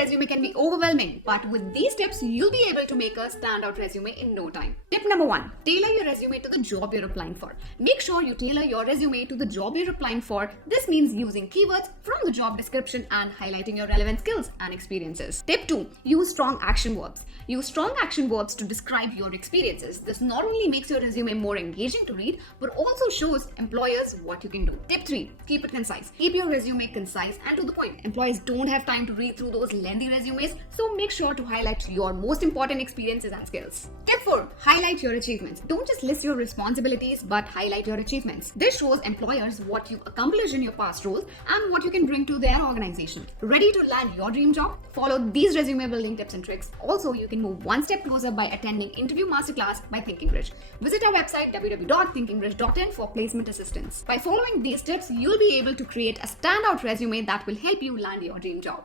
resume can be overwhelming, but with these tips, you'll be able to make a standout resume in no time. Tip number 1, tailor your resume to the job you're applying for. Make sure you tailor your resume to the job you're applying for. This means using keywords from the job description and highlighting your relevant skills and experiences. Tip 2, use strong action verbs. Use strong action verbs to describe your experiences. This not only makes your resume more engaging to read, but also shows employers what you can do. Tip 3, keep it concise. Keep your resume concise and to the point. Employees don't have time to read through those lengthy resumes, so make sure to highlight your most important experiences and skills. Tip 4, highlight your achievements. Don't just list your responsibilities, but highlight your achievements. This shows employers what you accomplished in your past roles and what you can bring to their organization. Ready to land your dream job? Follow these resume building tips and tricks. Also, you can move one step closer by attending Interview Masterclass by Thinking Rich. Visit our website www.thinkingrich.in for placement assistance. By following these tips, you'll be able to create a standout resume that will help you land your dream job.